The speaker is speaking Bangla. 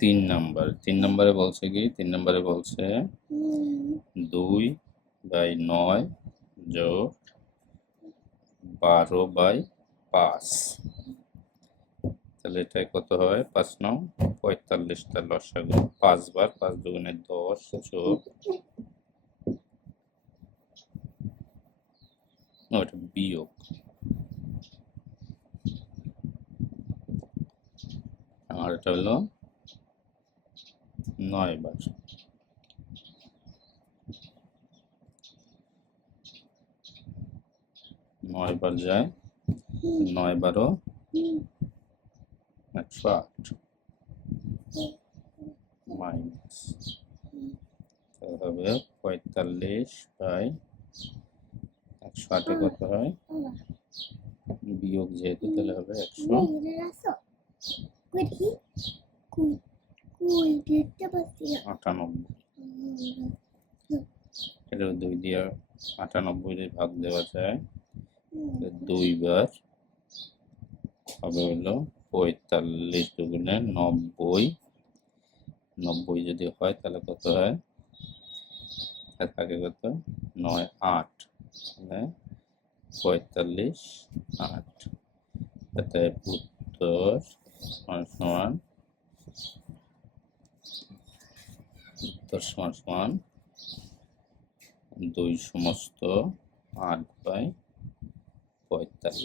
তিন নম্বরে বলছে কি, 3 নম্বরে বলছে 2/9 যোগ 12/5। তাহলে এটা কত হয়? 5 9 45। তার লসাগু 5 বার 5 দুগুণে 10 যোগ ওটা বিয়োগ, আর এটা হলো 9 বার। 9 বার যায়, 9 12 108 মাইনাস হবে 45/108 কত হয়? বিয়োগ যেহেতু তাহলে হবে 198। এটা 2 দিয়ে 98 ভাগ দেওয়া যায়, 2 বার হবে হলো 45 দুগুণে 90। 90 যদি হয় তাহলে কত হয়? থাকে কত? 9 8, মানে 45 8। অতএব উত্তর সমান 2 সমস্ত 8/45।